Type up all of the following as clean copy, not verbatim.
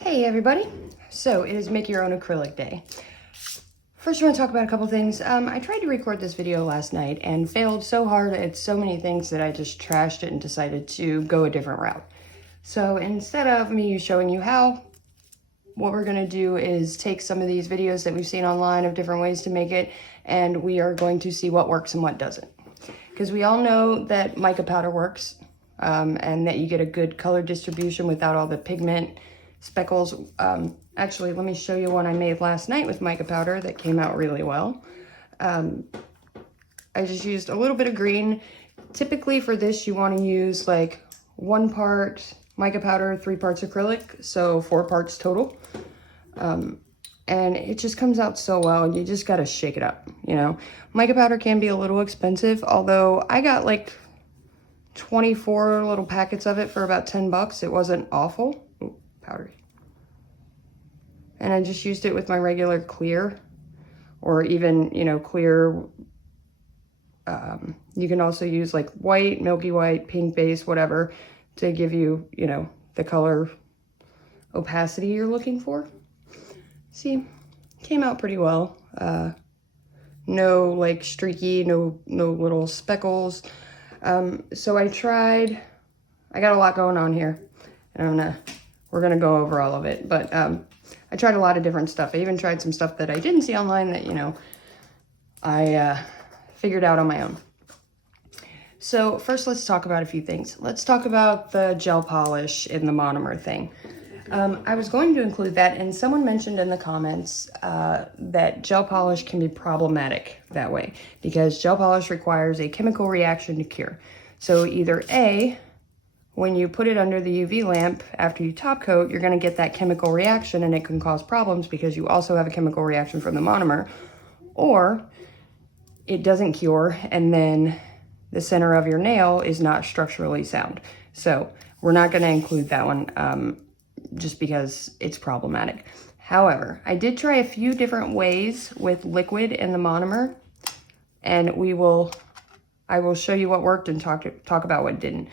Hey everybody, so it is Make Your Own Acrylic Day. First I want to talk about a couple things. I tried to record this video last night and failed so hard at so many things that I just trashed it and decided to go a different route. So instead of me showing you how, what we're going to do is take some of these videos that we've seen online of different ways to make it, and we are going to see what works and what doesn't. Because we all know that mica powder works, and that you get a good color distribution without all the pigment speckles. Actually, let me show you one I made last night with mica powder that came out really well. I just used a little bit of green. Typically for this, you want to use like 1 part mica powder, 3 parts acrylic, so 4 parts total. And it just comes out so well, and you just got to shake it up, you know. Mica powder can be a little expensive, although I got like 24 little packets of it for about 10 bucks. It wasn't awful. Ooh, powdery. And I just used it with my regular clear, or even, you know, clear. You can also use like white, milky white, pink base, whatever, to give you, you know, the color opacity you're looking for. See, came out pretty well. No like streaky, no little speckles. So I got a lot going on here, and we're gonna go over all of it, but I tried a lot of different stuff. I even tried some stuff that I didn't see online that, you know, I figured out on my own. So first, let's talk about a few things. Let's talk about the gel polish in the monomer thing. I was going to include that, and someone mentioned in the comments that gel polish can be problematic that way because gel polish requires a chemical reaction to cure. So either A, when you put it under the UV lamp after you top coat, you're going to get that chemical reaction and it can cause problems because you also have a chemical reaction from the monomer, or it doesn't cure and then the center of your nail is not structurally sound. So we're not going to include that one just because it's problematic. However, I did try a few different ways with liquid and the monomer, and I will show you what worked and talk about what didn't.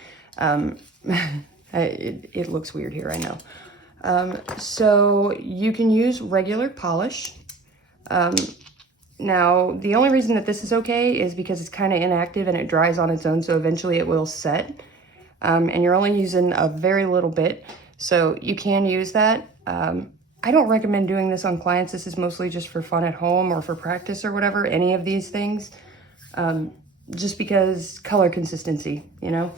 It looks weird here, I know. So you can use regular polish. Now, the only reason that this is okay is because it's kind of inactive and it dries on its own, so eventually it will set. And you're only using a very little bit, so you can use that. I don't recommend doing this on clients. This is mostly just for fun at home or for practice or whatever, any of these things. Just because color consistency, you know?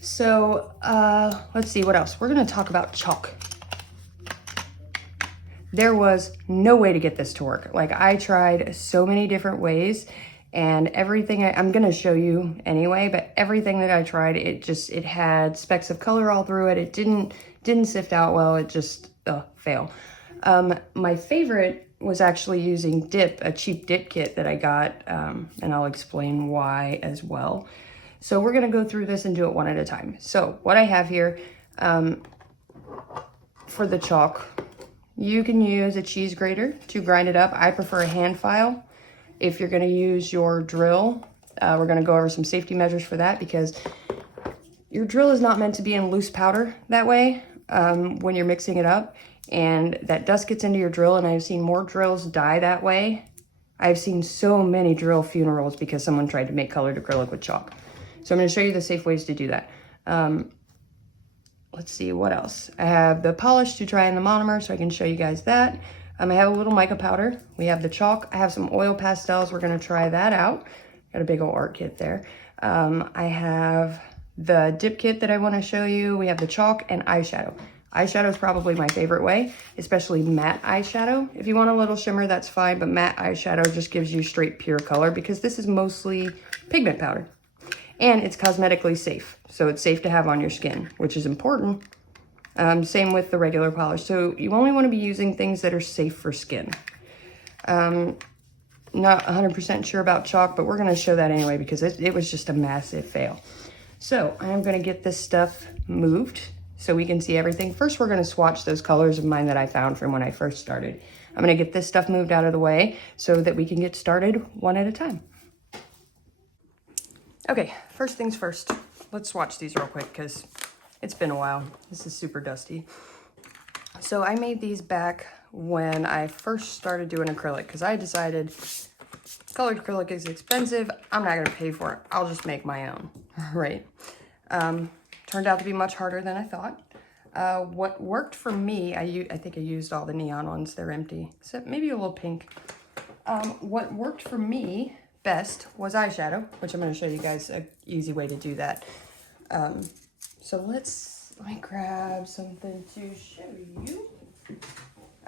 So let's see what else. We're gonna talk about chalk. There was no way to get this to work. Like, I tried so many different ways, and everything I'm gonna show you anyway, but everything that I tried, it had specks of color all through it. It didn't sift out well. It just fail. My favorite was actually using dip, a cheap dip kit that I got, and I'll explain why as well. So we're gonna go through this and do it one at a time. So what I have here, for the chalk, you can use a cheese grater to grind it up. I prefer a hand file. If you're gonna use your drill, we're gonna go over some safety measures for that, because your drill is not meant to be in loose powder that way when you're mixing it up, and that dust gets into your drill, and I've seen more drills die that way. I've seen so many drill funerals because someone tried to make colored acrylic with chalk. So I'm gonna show you the safe ways to do that. Let's see, what else? I have the polish to try in the monomer, so I can show you guys that. I have a little mica powder. We have the chalk. I have some oil pastels. We're gonna try that out. Got a big old art kit there. I have the dip kit that I wanna show you. We have the chalk and eyeshadow. Eyeshadow is probably my favorite way, especially matte eyeshadow. If you want a little shimmer, that's fine, but matte eyeshadow just gives you straight pure color because this is mostly pigment powder. And it's cosmetically safe, so it's safe to have on your skin, which is important. Same with the regular polish. So you only want to be using things that are safe for skin. Not 100% sure about chalk, but we're going to show that anyway because it was just a massive fail. So I'm going to get this stuff moved so we can see everything. First, we're going to swatch those colors of mine that I found from when I first started. I'm going to get this stuff moved out of the way so that we can get started one at a time. Okay, first things first. Let's swatch these real quick because it's been a while. This is super dusty. So I made these back when I first started doing acrylic because I decided colored acrylic is expensive. I'm not gonna pay for it. I'll just make my own, right? Turned out to be much harder than I thought. What worked for me, I think I used all the neon ones. They're empty, so maybe a little pink. What worked for me best was eyeshadow, which I'm going to show you guys an easy way to do that. So let me grab something to show you.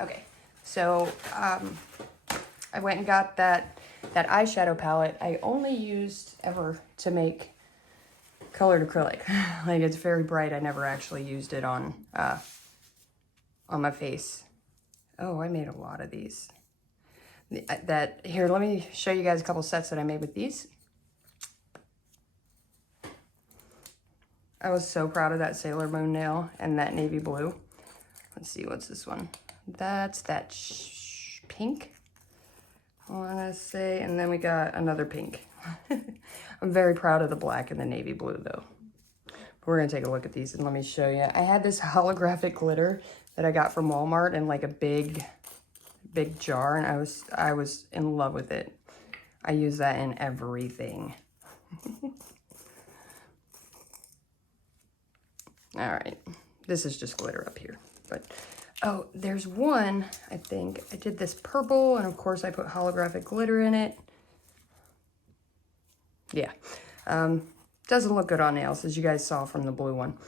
Okay, so I went and got that eyeshadow palette I only used ever to make colored acrylic. Like, it's very bright. I never actually used it on my face. Oh, I made a lot of these. Here, let me show you guys a couple sets that I made with these. I was so proud of that Sailor Moon nail and that navy blue. Let's see, what's this one? That's that pink, I want to say, and then we got another pink. I'm very proud of the black and the navy blue though. But we're gonna take a look at these and let me show you. I had this holographic glitter that I got from Walmart in like a big jar, and I was in love with it. I use that in everything. All right, this is just glitter up here, but oh, there's one, I think I did this purple, and of course I put holographic glitter in it. Yeah, doesn't look good on nails, as you guys saw from the blue one.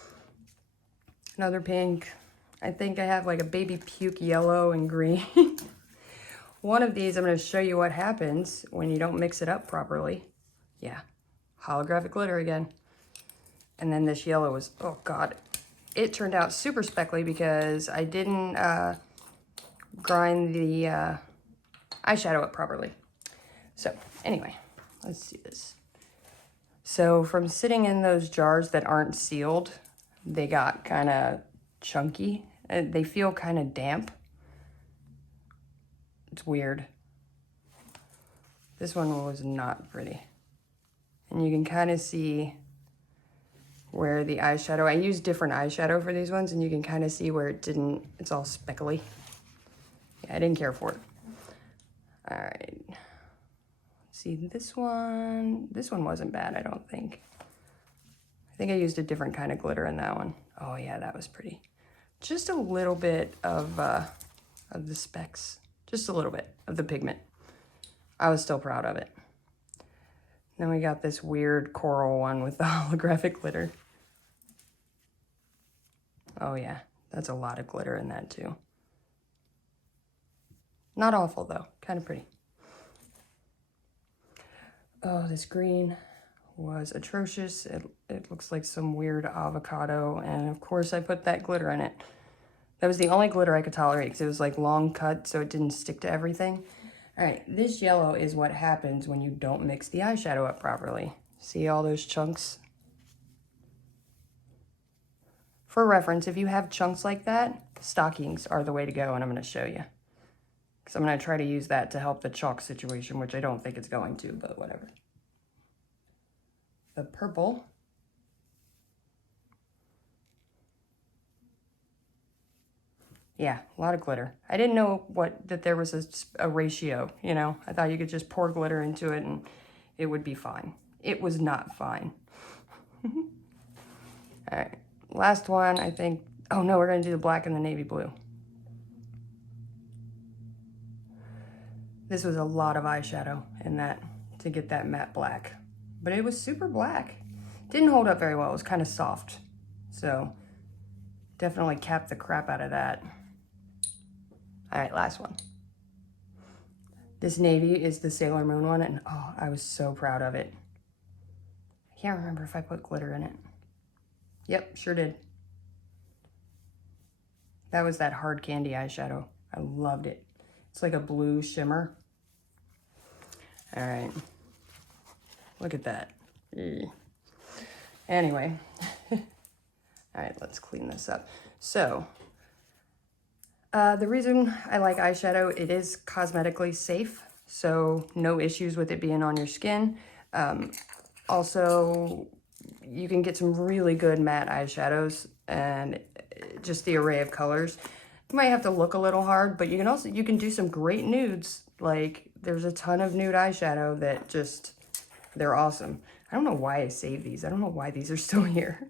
Another pink. I think I have like a baby puke yellow and green. One of these, I'm going to show you what happens when you don't mix it up properly. Yeah, holographic glitter again. And then this yellow was, oh God, it turned out super speckly because I didn't grind the eyeshadow up properly. So anyway, let's see this. So from sitting in those jars that aren't sealed, they got kind of chunky. They feel kind of damp. It's weird. This one was not pretty. And you can kind of see where the eyeshadow, I used different eyeshadow for these ones, and you can kind of see where it's all speckly. Yeah, I didn't care for it. All right. Let's see, this one wasn't bad, I don't think. I think I used a different kind of glitter in that one. Oh yeah, that was pretty. Just a little bit of the specks. Just a little bit of the pigment. I was still proud of it. Then we got this weird coral one with the holographic glitter. Oh yeah, that's a lot of glitter in that too. Not awful though, kind of pretty. Oh, this green was atrocious. It looks like some weird avocado, and of course I put that glitter in it. That was the only glitter I could tolerate because it was like long cut, so it didn't stick to everything. All right, this yellow is what happens when you don't mix the eyeshadow up properly. See all those chunks? For reference, if you have chunks like that, stockings are the way to go, and I'm going to show you. Because I'm going to try to use that to help the chalk situation, which I don't think it's going to, but whatever. The purple. Yeah, a lot of glitter. I didn't know that there was a ratio, you know. I thought you could just pour glitter into it and it would be fine. It was not fine. All right, last one, I think. Oh no, we're gonna do the black and the navy blue. This was a lot of eyeshadow in that to get that matte black, but it was super black. Didn't hold up very well, it was kind of soft. So definitely capped the crap out of that. All right, last one. This navy is the Sailor Moon one, and oh, I was so proud of it. I can't remember if I put glitter in it. Yep, sure did. That was that hard candy eyeshadow. I loved it. It's like a blue shimmer. All right, look at that. Anyway, all right, let's clean this up. So, the reason I like eyeshadow, it is cosmetically safe, so no issues with it being on your skin. Also, you can get some really good matte eyeshadows and just the array of colors. You might have to look a little hard, but you can do some great nudes. Like, there's a ton of nude eyeshadow that just, they're awesome. I don't know why I saved these. I don't know why these are still here.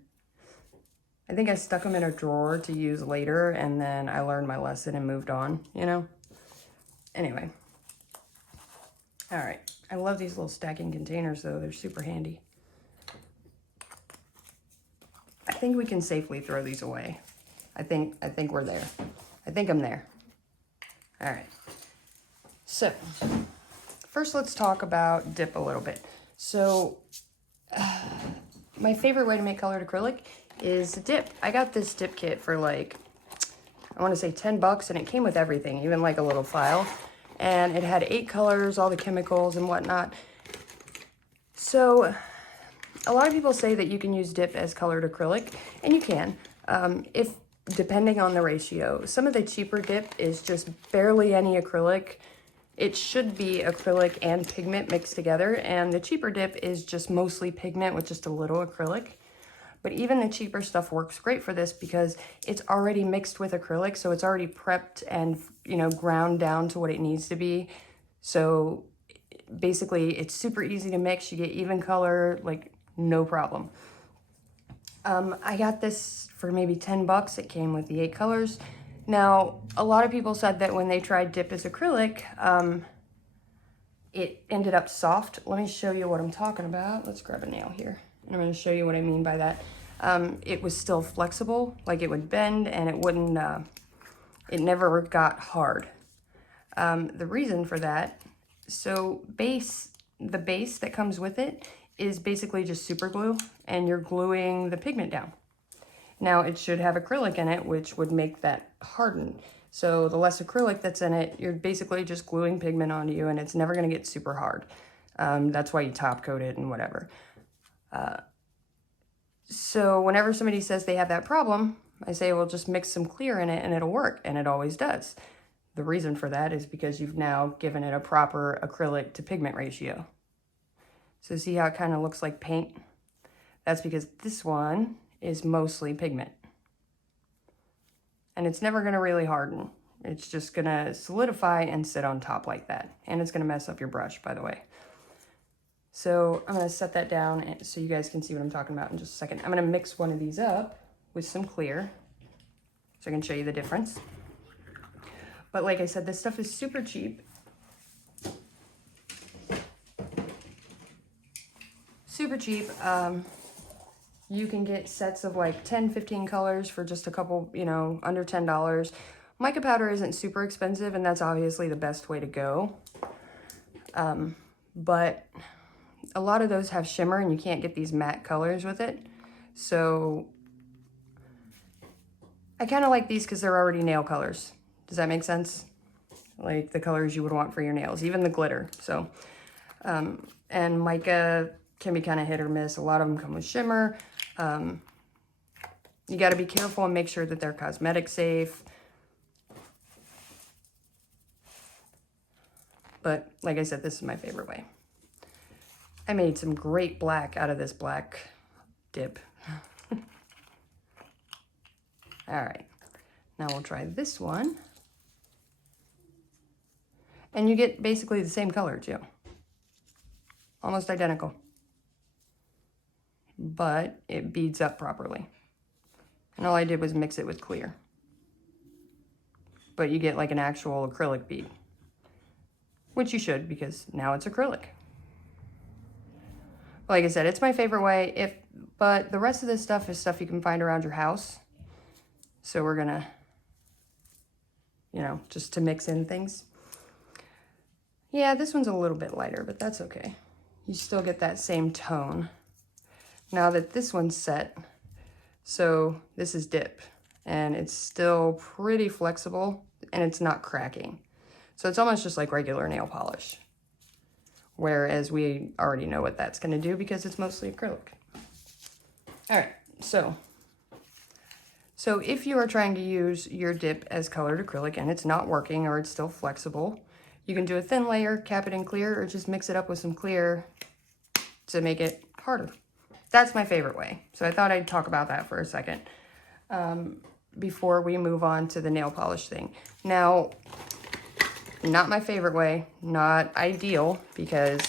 I think I stuck them in a drawer to use later, and then I learned my lesson and moved on, you know? Anyway. All right. I love these little stacking containers, though. They're super handy. I think we can safely throw these away. I think we're there. I think I'm there. All right. So, first let's talk about dip a little bit. So, my favorite way to make colored acrylic is dip. I got this dip kit for like, I want to say 10 bucks, and it came with everything, even like a little file. And it had 8 colors, all the chemicals and whatnot. So, a lot of people say that you can use dip as colored acrylic, and you can, if depending on the ratio. Some of the cheaper dip is just barely any acrylic. It should be acrylic and pigment mixed together, and the cheaper dip is just mostly pigment with just a little acrylic. But even the cheaper stuff works great for this because it's already mixed with acrylic, so it's already prepped and, you know, ground down to what it needs to be. So basically, it's super easy to mix. You get even color, like, no problem. I got this for maybe 10 bucks. It came with the 8 colors. Now, a lot of people said that when they tried dip as acrylic, it ended up soft. Let me show you what I'm talking about. Let's grab a nail here. And I'm going to show you what I mean by that. It was still flexible, like it would bend, and it wouldn't, it never got hard. The reason for that, so the base that comes with it is basically just super glue, and you're gluing the pigment down. Now, it should have acrylic in it, which would make that harden. So the less acrylic that's in it, you're basically just gluing pigment onto you, and it's never going to get super hard. That's why you top coat it and whatever. So whenever somebody says they have that problem, I say, well, just mix some clear in it and it'll work, and it always does. The reason for that is because you've now given it a proper acrylic to pigment ratio. So see how it kind of looks like paint? That's because this one is mostly pigment. And it's never going to really harden. It's just going to solidify and sit on top like that. And it's going to mess up your brush, by the way. So I'm going to set that down so you guys can see what I'm talking about in just a second. I'm going to mix one of these up with some clear so I can show you the difference. But like I said, this stuff is super cheap. Super cheap. You can get sets of like 10, 15 colors for just a couple, you know, under $10. Mica powder isn't super expensive, and that's obviously the best way to go. But a lot of those have shimmer, and you can't get these matte colors with it. So I kind of like these because they're already nail colors. Does that make sense? Like the colors you would want for your nails, even the glitter. So, and mica can be kind of hit or miss. A lot of them come with shimmer. You got to be careful and make sure that they're cosmetic safe. But like I said, this is my favorite way. I made some great black out of this black dip. All right, now we'll try this one. And you get basically the same color too. Almost identical. But it beads up properly. And all I did was mix it with clear. But you get like an actual acrylic bead. Which you should, because now it's acrylic. Like I said, it's my favorite way. But the rest of this stuff is stuff you can find around your house. So we're gonna, you know, just to mix in things. Yeah, this one's a little bit lighter, but that's okay. You still get that same tone. Now that this one's set, so this is dip, and it's still pretty flexible, and it's not cracking. So it's almost just like regular nail polish. Whereas we already know what that's gonna do because it's mostly acrylic. All right, so if you are trying to use your dip as colored acrylic and it's not working or it's still flexible, you can do a thin layer, cap it in clear, or just mix it up with some clear to make it harder. That's my favorite way. So I thought I'd talk about that for a second before we move on to the nail polish thing. Now, not my favorite way, not ideal, because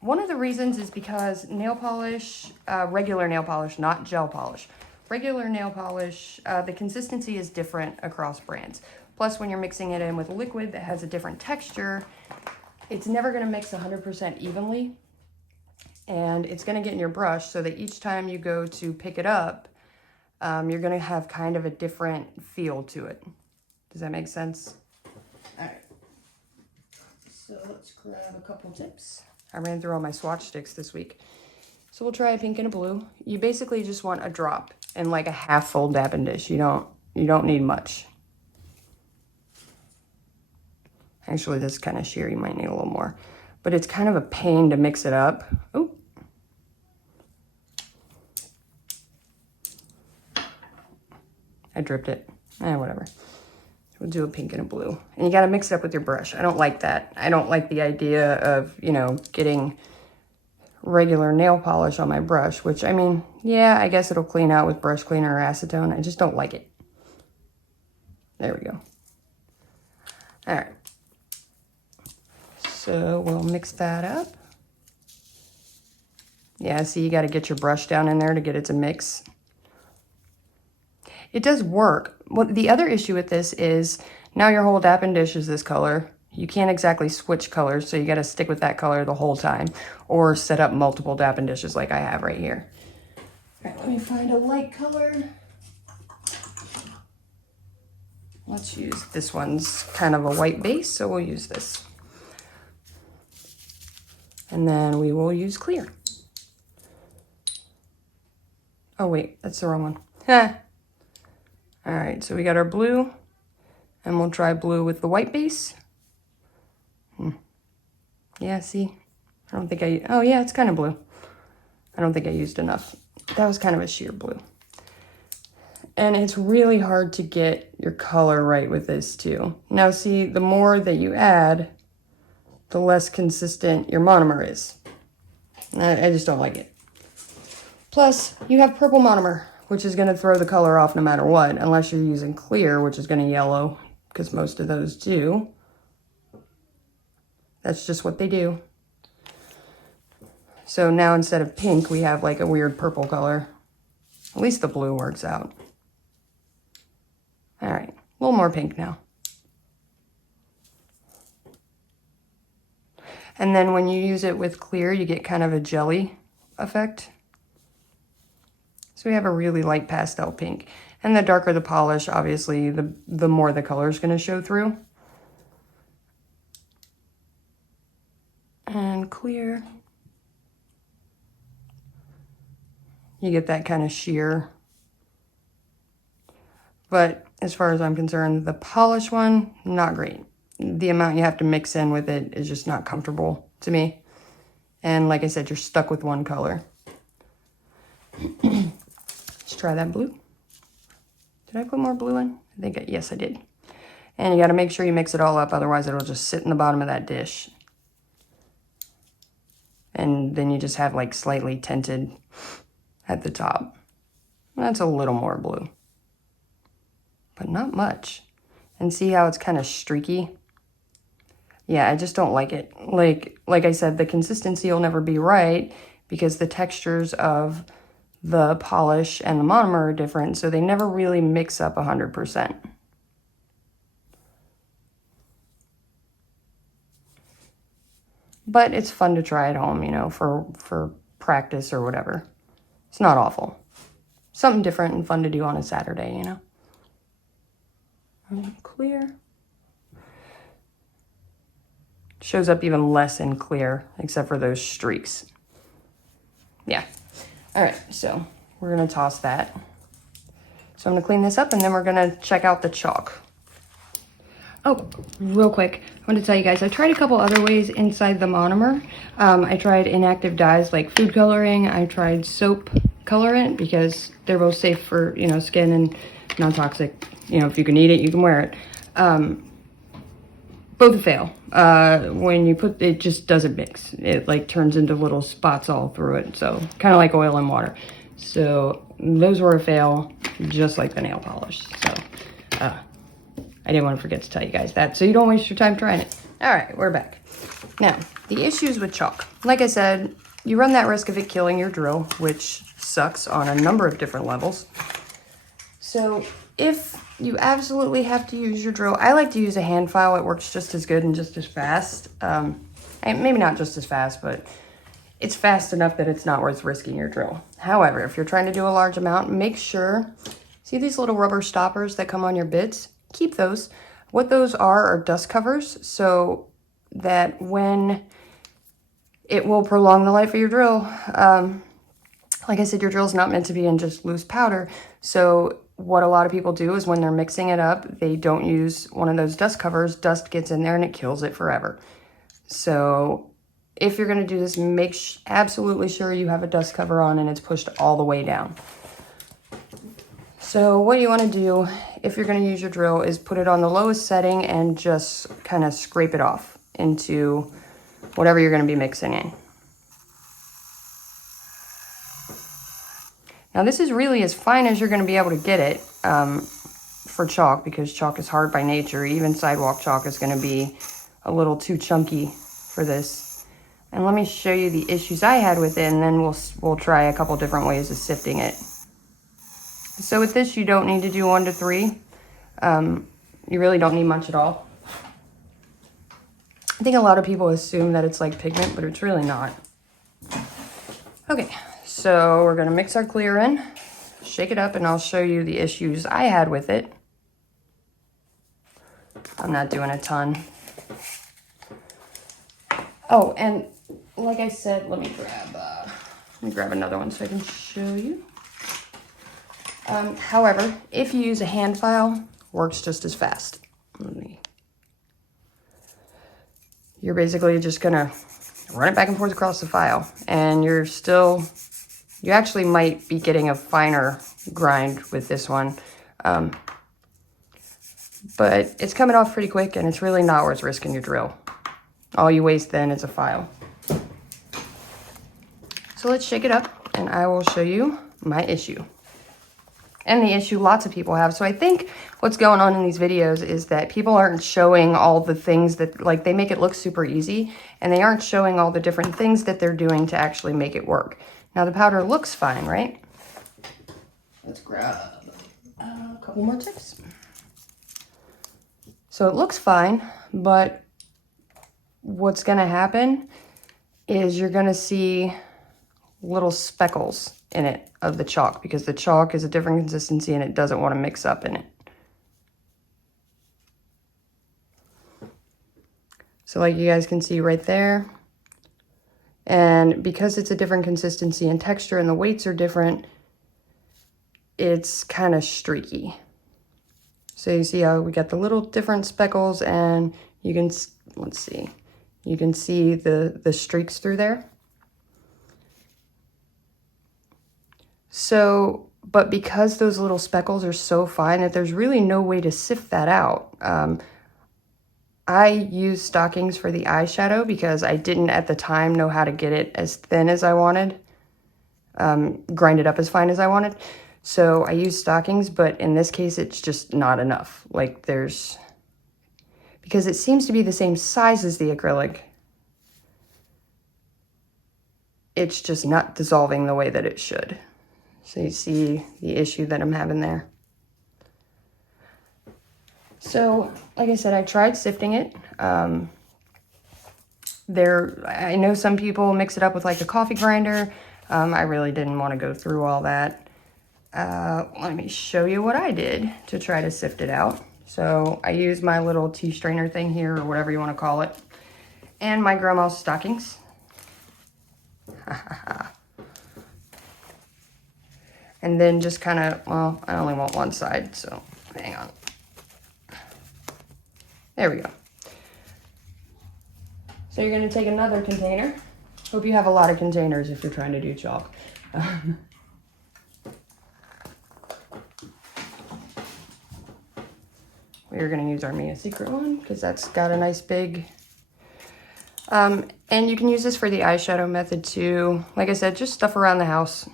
one of the reasons is because nail polish, regular nail polish, not gel polish. Regular nail polish, the consistency is different across brands. Plus, when you're mixing it in with liquid that has a different texture, it's never going to mix 100% evenly. And it's going to get in your brush so that each time you go to pick it up, you're going to have kind of a different feel to it. Does that make sense? All right. So let's grab a couple tips. I ran through all my swatch sticks this week. So we'll try a pink and a blue. You basically just want a drop and like a half full dabbing dish. You don't need much. Actually, this is kind of sheer. You might need a little more. But it's kind of a pain to mix it up. Oh. I dripped it. Whatever. We'll do a pink and a blue. And you got to mix it up with your brush. I don't like that. I don't like the idea of, you know, getting regular nail polish on my brush, which, I mean, yeah, I guess it'll clean out with brush cleaner or acetone. I just don't like it. There we go. All right. So we'll mix that up. Yeah, see, you got to get your brush down in there to get it to mix. It does work. Well, the other issue with this is now your whole dapping dish is this color. You can't exactly switch colors, so you got to stick with that color the whole time or set up multiple dapping dishes like I have right here. All right, let me find a light color. Let's use this one's kind of a white base, so we'll use this. And then we will use clear. Oh wait, that's the wrong one. All right, so we got our blue, and we'll try blue with the white base. Yeah, see, I don't think oh yeah, it's kind of blue. I don't think I used enough. That was kind of a sheer blue. And it's really hard to get your color right with this too. Now see, the more that you add, the less consistent your monomer is. I just don't like it. Plus, you have purple monomer, which is going to throw the color off no matter what, unless you're using clear, which is going to yellow, because most of those do. That's just what they do. So now instead of pink, we have like a weird purple color. At least the blue works out. All right, a little more pink now. And then when you use it with clear, you get kind of a jelly effect. So we have a really light pastel pink. And the darker the polish, obviously, the more the color is going to show through. And clear. You get that kind of sheer. But as far as I'm concerned, the polish one, not great. The amount you have to mix in with it is just not comfortable to me. And like I said, you're stuck with one color. Let's try that blue. Did I put more blue in? I think, yes, I did. And you got to make sure you mix it all up, otherwise it'll just sit in the bottom of that dish. And then you just have like slightly tinted at the top. That's a little more blue, but not much. And see how it's kind of streaky? Yeah, I just don't like it. Like I said, the consistency will never be right because the textures of the polish and the monomer are different, so they never really mix up 100%. But it's fun to try at home, you know, for practice or whatever. It's not awful. Something different and fun to do on a Saturday, you know. And clear. Shows up even less in clear, except for those streaks. Yeah. All right, so we're gonna toss that. So I'm gonna clean this up and then we're gonna check out the chalk. Oh, real quick, I want to tell you guys, I tried a couple other ways inside the monomer. I tried inactive dyes like food coloring. I tried soap colorant because they're both safe for, you know, skin and non-toxic. You know, if you can eat it, you can wear it. both fail. When you put, it just doesn't mix. It like turns into little spots all through it. So kind of like oil and water. So those were a fail, just like the nail polish. So I didn't want to forget to tell you guys that, so you don't waste your time trying it. All right, we're back. Now, the issues with chalk. Like I said, you run that risk of it killing your drill, which sucks on a number of different levels. So if you absolutely have to use your drill, I like to use a hand file. It works just as good and just as fast. And maybe not just as fast, but it's fast enough that it's not worth risking your drill. However, if you're trying to do a large amount, make sure, see these little rubber stoppers that come on your bits? Keep those. What those are dust covers, so that when it will prolong the life of your drill. Like I said, your drill's not meant to be in just loose powder. So what a lot of people do is when they're mixing it up, they don't use one of those dust covers. Dust gets in there and it kills it forever. So if you're gonna do this, make absolutely sure you have a dust cover on and it's pushed all the way down. So what you wanna do, if you're gonna use your drill, is put it on the lowest setting and just kind of scrape it off into whatever you're gonna be mixing in. Now this is really as fine as you're gonna be able to get it for chalk, because chalk is hard by nature. Even sidewalk chalk is gonna be a little too chunky for this. And let me show you the issues I had with it, and then we'll try a couple different ways of sifting it. So with this, you don't need to do 1 to 3. You really don't need much at all. I think a lot of people assume that it's like pigment, but it's really not. Okay, so we're gonna mix our clear in, shake it up, and I'll show you the issues I had with it. I'm not doing a ton. Oh, and like I said, let me grab another one so I can show you. However, if you use a hand file, works just as fast. You're basically just gonna run it back and forth across the file, and you actually might be getting a finer grind with this one. But it's coming off pretty quick, and it's really not worth risking your drill. All you waste then is a file. So let's shake it up, and I will show you my issue. And the issue lots of people have. So I think what's going on in these videos is that people aren't showing all the things that, like, they make it look super easy, and they aren't showing all the different things that they're doing to actually make it work. Now the powder looks fine, right? Let's grab a couple more tips. So it looks fine, but what's gonna happen is you're gonna see little speckles in it of the chalk, because the chalk is a different consistency and it doesn't want to mix up in it. So like you guys can see right there, and because it's a different consistency and texture and the weights are different, it's kind of streaky. So you see how we got the little different speckles, and you can, let's see, you can see the streaks through there. So, but because those little speckles are so fine that there's really no way to sift that out. I used stockings for the eyeshadow because I didn't at the time know how to get it as thin as I wanted, grind it up as fine as I wanted. So I used stockings, but in this case, it's just not enough. Like because it seems to be the same size as the acrylic, it's just not dissolving the way that it should. So you see the issue that I'm having there. So, like I said, I tried sifting it. I know some people mix it up with like a coffee grinder. I really didn't want to go through all that. Let me show you what I did to try to sift it out. So I used my little tea strainer thing here, or whatever you want to call it, and my grandma's stockings. And then just kind of, well, I only want one side, so hang on. There we go. So you're gonna take another container. Hope you have a lot of containers if you're trying to do chalk. we're gonna use our Mia Secret one because that's got a nice big, and you can use this for the eyeshadow method too. Like I said, just stuff around the house.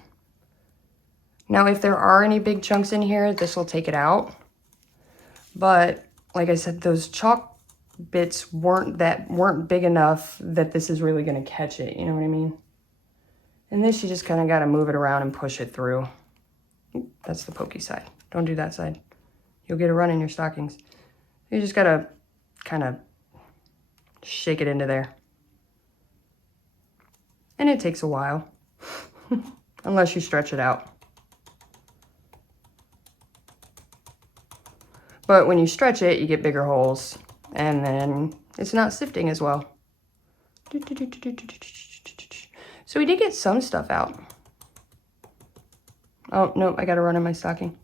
Now, if there are any big chunks in here, this will take it out. But like I said, those chalk bits weren't big enough that this is really gonna catch it, you know what I mean? And this, you just kind of gotta move it around and push it through. That's the pokey side. Don't do that side. You'll get a run in your stockings. You just gotta kind of shake it into there. And it takes a while, unless you stretch it out. But when you stretch it, you get bigger holes, and then it's not sifting as well. So we did get some stuff out. Oh, no, I got a run in my stocking.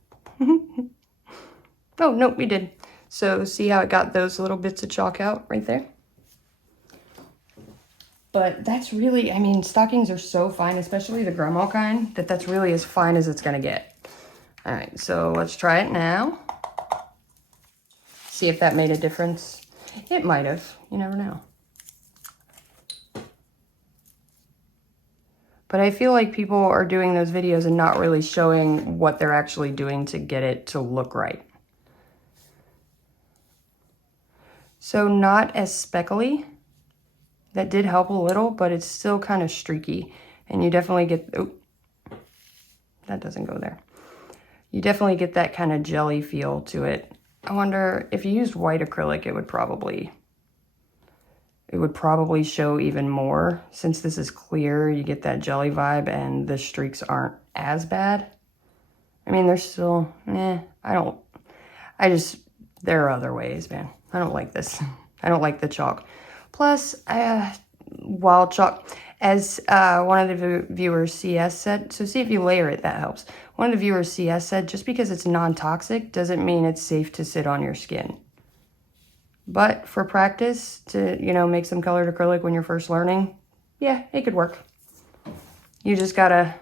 Oh, no, we did. So see how it got those little bits of chalk out right there? But that's really, I mean, stockings are so fine, especially the grandma kind, that's really as fine as it's gonna get. All right, so let's try it now. See if that made a difference. It might have, you never know. But I feel like people are doing those videos and not really showing what they're actually doing to get it to look right. So not as speckly. That did help a little, but it's still kind of streaky. And you definitely get, oh, that doesn't go there. You definitely get that kind of jelly feel to it. I wonder if you used white acrylic, it would probably show even more. Since this is clear, you get that jelly vibe and the streaks aren't as bad. I mean, they're still, there are other ways, man. I don't like this. I don't like the chalk. Plus, wild chalk, as one of the viewers, CS, said, so see if you layer it, that helps. One of the viewers, CS, said, just because it's non-toxic doesn't mean it's safe to sit on your skin. But for practice, to, you know, make some colored acrylic when you're first learning, yeah, it could work. You just gotta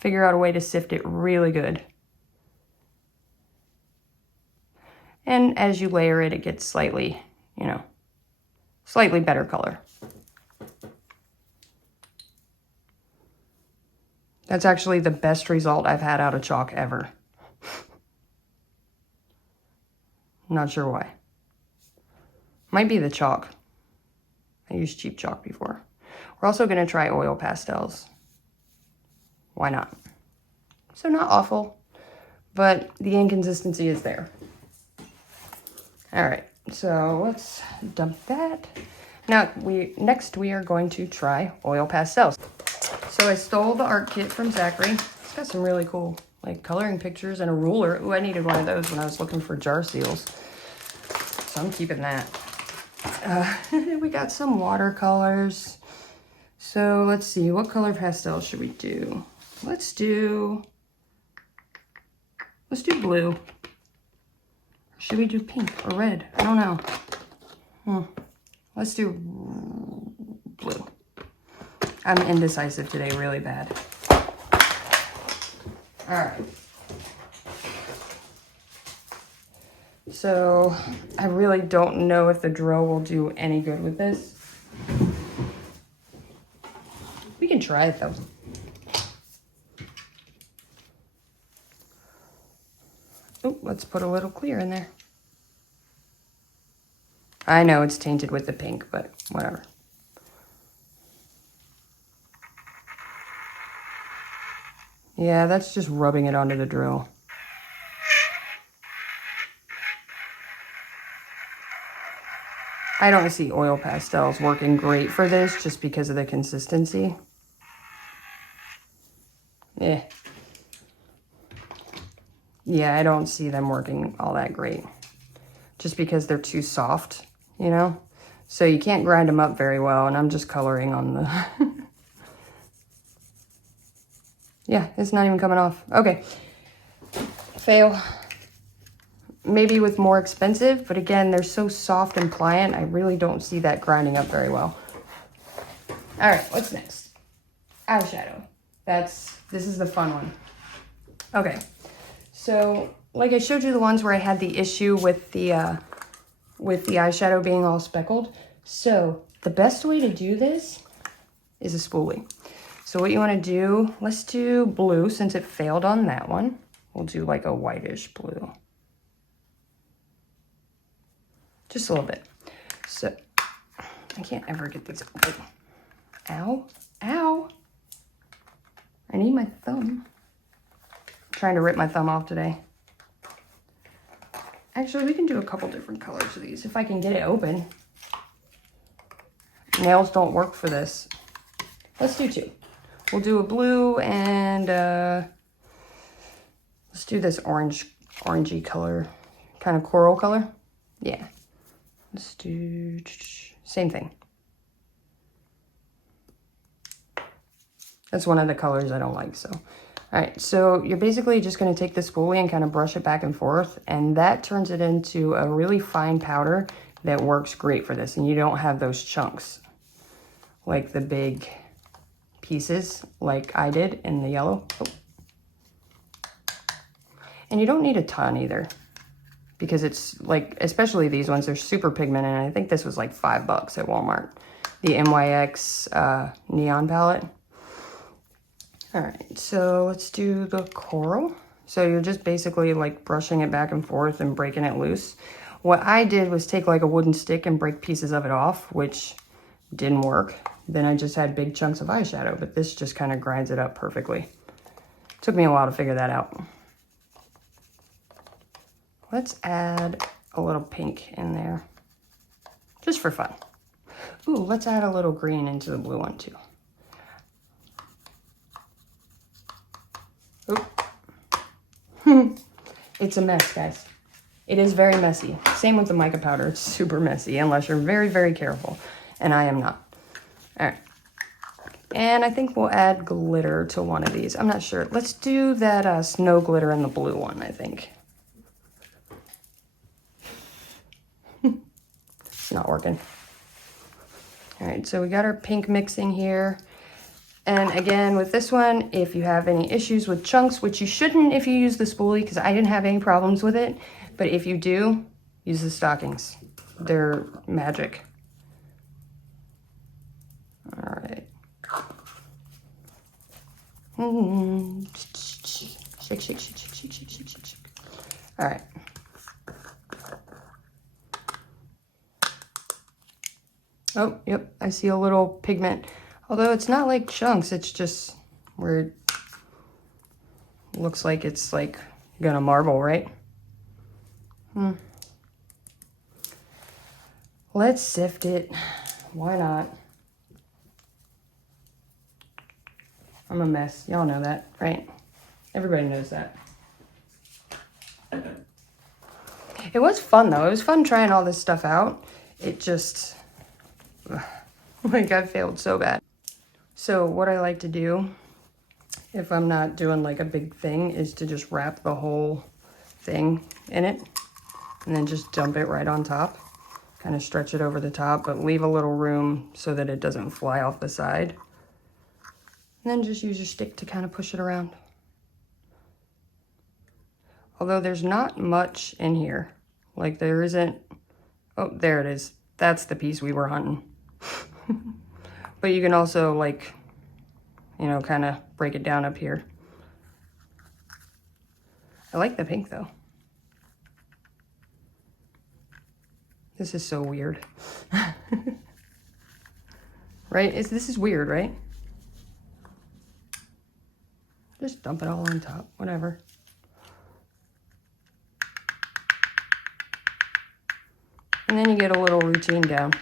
figure out a way to sift it really good. And as you layer it, it gets slightly, you know, slightly better color. That's actually the best result I've had out of chalk ever. Not sure why. Might be the chalk. I used cheap chalk before. We're also gonna try oil pastels. Why not? So not awful, but the inconsistency is there. All right, so let's dump that. Now, next we are going to try oil pastels. So I stole the art kit from Zachary. It's got some really cool, like, coloring pictures and a ruler. Ooh, I needed one of those when I was looking for jar seals. So I'm keeping that. We got some watercolors. So let's see, what color pastel should we do? Let's do blue. Should we do pink or red? I don't know. Let's do blue. I'm indecisive today, really bad. All right. So I really don't know if the drill will do any good with this. We can try it though. Oh, let's put a little clear in there. I know it's tainted with the pink, but whatever. Yeah, that's just rubbing it onto the drill. I don't see oil pastels working great for this just because of the consistency. Yeah, I don't see them working all that great. Just because they're too soft, you know? So you can't grind them up very well, and I'm just coloring on the... Yeah, it's not even coming off. Okay. Fail. Maybe with more expensive, but again, they're so soft and pliant, I really don't see that grinding up very well. All right, what's next? Eyeshadow. This is the fun one. Okay, so like I showed you the ones where I had the issue with the with the eyeshadow being all speckled. So the best way to do this is a spoolie. So what you want to do, let's do blue since it failed on that one. We'll do like a whitish blue. Just a little bit. So I can't ever get these open. Ow, ow. I need my thumb. I'm trying to rip my thumb off today. Actually, we can do a couple different colors of these if I can get it open. Nails don't work for this. Let's do two. We'll do a blue and let's do this orangey color, kind of coral color. Yeah. Let's do same thing. That's one of the colors I don't like, so. All right, so you're basically just gonna take the spoolie and kind of brush it back and forth, and that turns it into a really fine powder that works great for this, and you don't have those chunks, like the big pieces like I did in the yellow. Oh. And you don't need a ton either, because it's like, especially these ones, they're super pigmented, and I think this was like $5 at Walmart. The MYX Neon palette. All right, so let's do the coral. So you're just basically like brushing it back and forth and breaking it loose. What I did was take like a wooden stick and break pieces of it off, which didn't work. Then I just had big chunks of eyeshadow, but this just kind of grinds it up perfectly. Took me a while to figure that out. Let's add a little pink in there, just for fun. Ooh, let's add a little green into the blue one too. Oop. It's a mess, guys. It is very messy. Same with the mica powder. It's super messy unless you're very, very careful. And I am not. All right. And I think we'll add glitter to one of these. I'm not sure. Let's do that snow glitter in the blue one, I think. It's not working. All right, so we got our pink mixing here. And again, with this one, if you have any issues with chunks, which you shouldn't if you use the spoolie, because I didn't have any problems with it, but if you do, use the stockings. They're magic. All right. Shake, shake, shake, shake, shake, shake, shake, shake, shake. All right. Oh, yep, I see a little pigment. Although it's not like chunks, it's just where it looks like it's like gonna marble, right? Let's sift it. Why not? I'm a mess. Y'all know that, right? Everybody knows that. It was fun though. It was fun trying all this stuff out. It just, like I failed so bad. So what I like to do, if I'm not doing like a big thing, is to just wrap the whole thing in it and then just dump it right on top. Kind of stretch it over the top, but leave a little room so that it doesn't fly off the side. And then just use your stick to kind of push it around. Although there's not much in here. Like there isn't, oh, there it is. That's the piece we were hunting. But you can also like, you know, kind of break it down up here. I like the pink though. This is so weird. Right? This is weird, right? Just dump it all on top, whatever. And then you get a little routine down.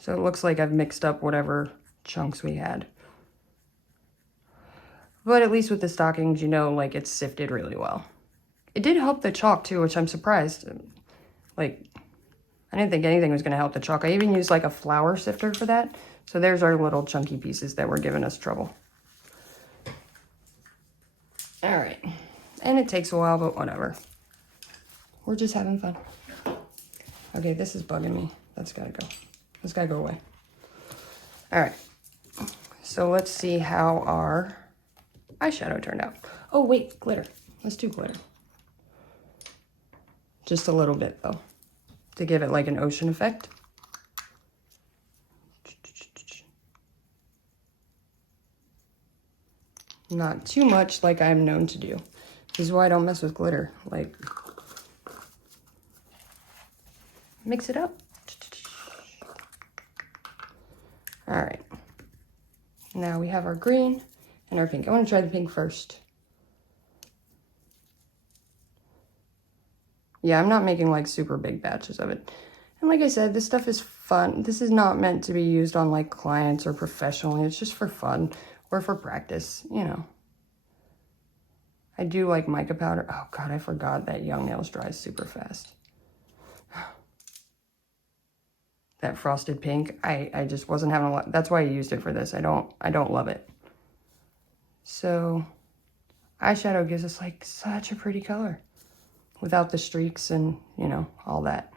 So it looks like I've mixed up whatever chunks we had. But at least with the stockings, you know, like it's sifted really well. It did help the chalk too, which I'm surprised. Like, I didn't think anything was gonna help the chalk. I even used like a flour sifter for that. So there's our little chunky pieces that were giving us trouble. All right, and it takes a while, but whatever. We're just having fun. Okay, this is bugging me. That's gotta go. This gotta go away. All right, so let's see how our eyeshadow turned out. Oh wait, glitter. Let's do glitter. Just a little bit though, to give it like an ocean effect. Not too much like I'm known to do. This is why I don't mess with glitter. Like, mix it up. All right. Now we have our green and our pink. I want to try the pink first. Yeah, I'm not making like super big batches of it. And like I said, this stuff is fun. This is not meant to be used on like clients or professionally. It's just for fun or for practice, you know. I do like mica powder. Oh God, I forgot that Young Nails dries super fast. That frosted pink, I just wasn't having a lot. That's why I used it for this. I don't love it. So eyeshadow gives us like such a pretty color without the streaks and, you know, all that.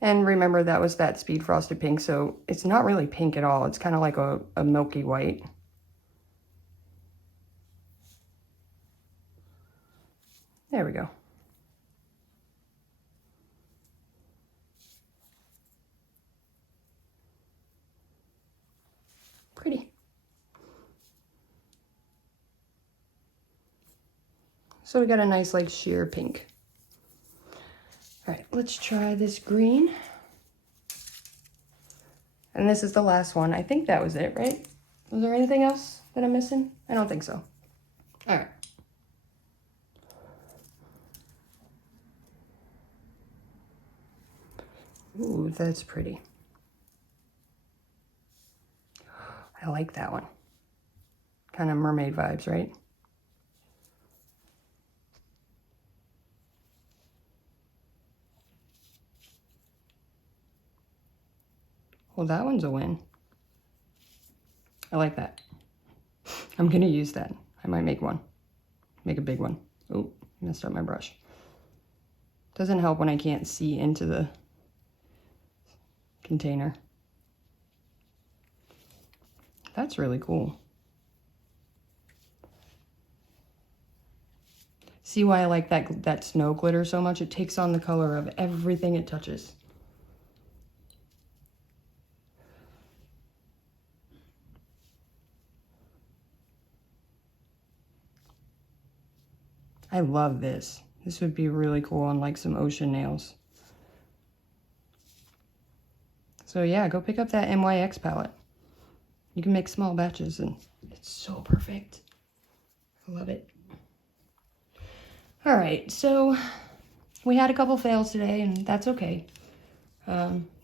And remember, that was that Speed Frosted Pink, so it's not really pink at all. It's kind of like a milky white. There we go. Pretty. So we got a nice like sheer pink. All right, let's try this green. And this is the last one. I think that was it, right? Was there anything else that I'm missing? I don't think so. All right. Ooh, that's pretty. I like that one. Kind of mermaid vibes, right? Well, that one's a win. I like that. I'm gonna use that. I might make one. Make a big one. Oh, messed up my brush. Doesn't help when I can't see into the container. That's really cool. See why I like that snow glitter so much? It takes on the color of everything it touches. I love this. This would be really cool on like some ocean nails. So yeah, go pick up that NYX palette. You can make small batches and it's so perfect. I love it. All right, so we had a couple fails today and that's okay.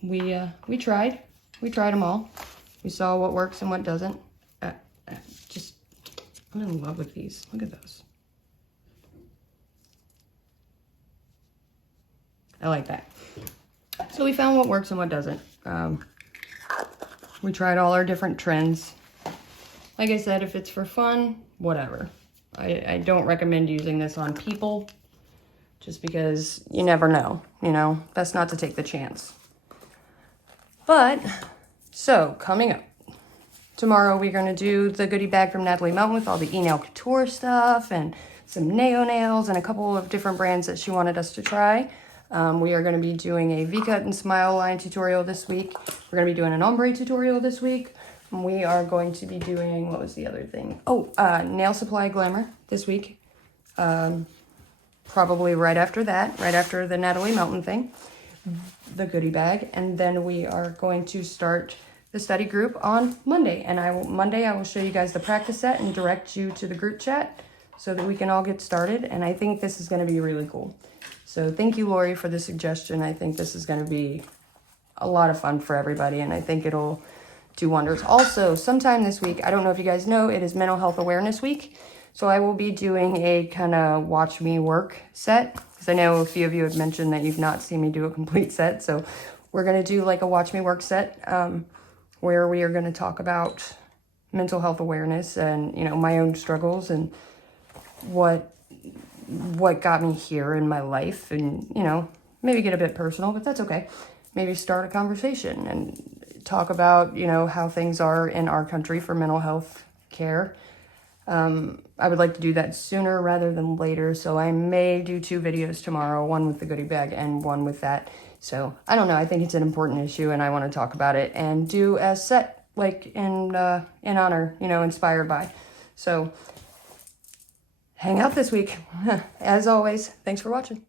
We tried them all. We saw what works and what doesn't. I'm in love with these. Look at those. I like that. So we found what works and what doesn't. We tried all our different trends. Like I said, if it's for fun, whatever. I don't recommend using this on people just because you never know, you know, best not to take the chance. But, so coming up, tomorrow we're going to do the goodie bag from Natalie Mountain with all the e-nail couture stuff and some Neo nails and a couple of different brands that she wanted us to try. We are going to be doing a V-cut and smile line tutorial this week. We're going to be doing an ombre tutorial this week. We are going to be doing, what was the other thing? Oh, Nail Supply Glamour this week. Probably right after that, right after the Natalie Mountain thing, the goodie bag. And then we are going to start the study group on Monday. And Monday I will show you guys the practice set and direct you to the group chat so that we can all get started. And I think this is going to be really cool. So thank you, Lori, for the suggestion. I think this is going to be a lot of fun for everybody, and I think it'll do wonders. Also, sometime this week, I don't know if you guys know, it is Mental Health Awareness Week. So I will be doing a kind of watch me work set, because I know a few of you have mentioned that you've not seen me do a complete set. So we're going to do like a watch me work set where we are going to talk about mental health awareness and, you know, my own struggles and what got me here in my life, and, you know, maybe get a bit personal, but that's okay. Maybe start a conversation. And talk about, you know, how things are in our country for mental health care. I would like to do that sooner rather than later, so I may do 2 videos tomorrow, one with the goodie bag and one with that. So I don't know, I think it's an important issue and I want to talk about it and do a set like in honor, you know, inspired by. So hang out this week. As always, thanks for watching.